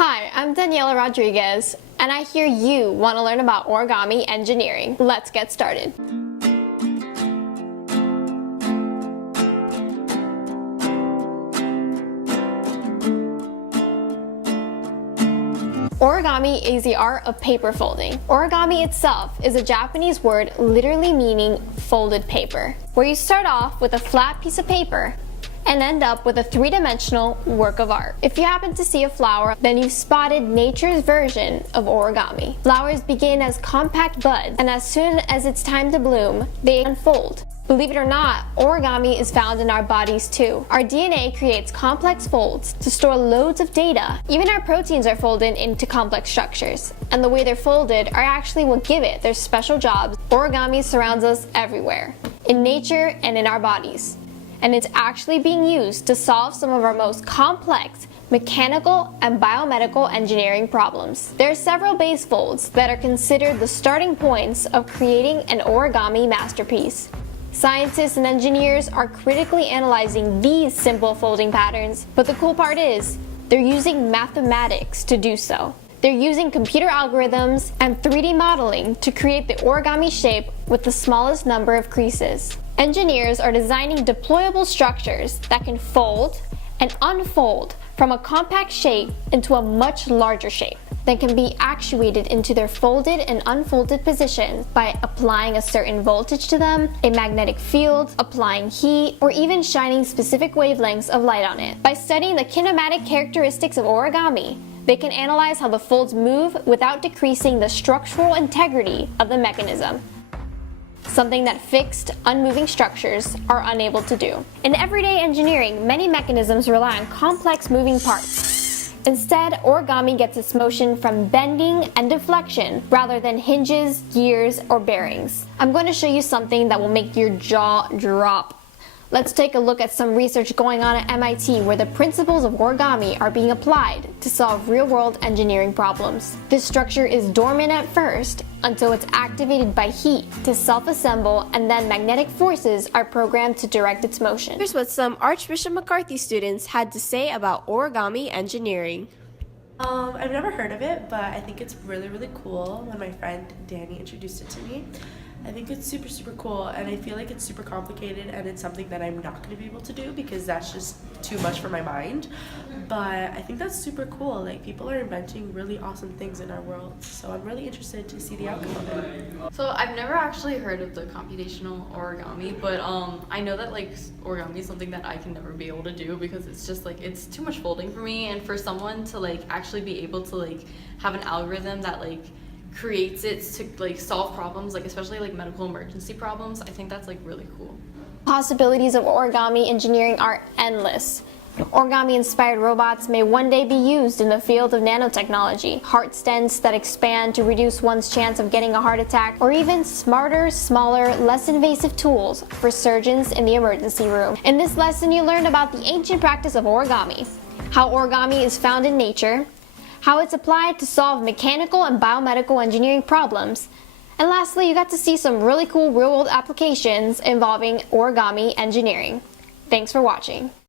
Hi, I'm Daniela Rodriguez, and I hear you want to learn about origami engineering. Let's get started. Origami is the art of paper folding. Origami itself is a Japanese word literally meaning folded paper, where you start off with a flat piece of paper and end up with a three-dimensional work of art. If you happen to see a flower, then you've spotted nature's version of origami. Flowers begin as compact buds, and as soon as it's time to bloom, they unfold. Believe it or not, origami is found in our bodies too. Our DNA creates complex folds to store loads of data. Even our proteins are folded into complex structures, and the way they're folded are actually what give it their special jobs. Origami surrounds us everywhere, in nature and in our bodies. And it's actually being used to solve some of our most complex mechanical and biomedical engineering problems. There are several base folds that are considered the starting points of creating an origami masterpiece. Scientists and engineers are critically analyzing these simple folding patterns, but the cool part is, they're using mathematics to do so. They're using computer algorithms and 3D modeling to create the origami shape with the smallest number of creases. Engineers are designing deployable structures that can fold and unfold from a compact shape into a much larger shape that can be actuated into their folded and unfolded position by applying a certain voltage to them, a magnetic field, applying heat, or even shining specific wavelengths of light on it. By studying the kinematic characteristics of origami, they can analyze how the folds move without decreasing the structural integrity of the mechanism, something that fixed, unmoving structures are unable to do. In everyday engineering, many mechanisms rely on complex moving parts. Instead, origami gets its motion from bending and deflection rather than hinges, gears, or bearings. I'm going to show you something that will make your jaw drop. Let's take a look at some research going on at MIT where the principles of origami are being applied to solve real-world engineering problems. This structure is dormant at first until it's activated by heat to self-assemble, and then magnetic forces are programmed to direct its motion. Here's what some Archbishop McCarthy students had to say about origami engineering. I've never heard of it, but I think it's really cool. When my friend Danny introduced it to me, I think it's super cool, and I feel like it's super complicated, and it's something that I'm not going to be able to do because that's just too much for my mind. But I think that's super cool. Like, people are inventing really awesome things in our world, so I'm really interested to see the outcome of it. So I've never actually heard of the computational origami, but I know that like origami is something that I can never be able to do because it's just like it's too much folding for me, and for someone to like actually be able to like have an algorithm that like creates it to like solve problems, like especially like medical emergency problems, I think that's like really cool. Possibilities of origami engineering are endless. Origami-inspired robots may one day be used in the field of nanotechnology, heart stents that expand to reduce one's chance of getting a heart attack, or even smarter, smaller, less invasive tools for surgeons in the emergency room. In this lesson, you learn about the ancient practice of origami, how origami is found in nature, how it's applied to solve mechanical and biomedical engineering problems, and lastly, you got to see some really cool real-world applications involving origami engineering. Thanks for watching.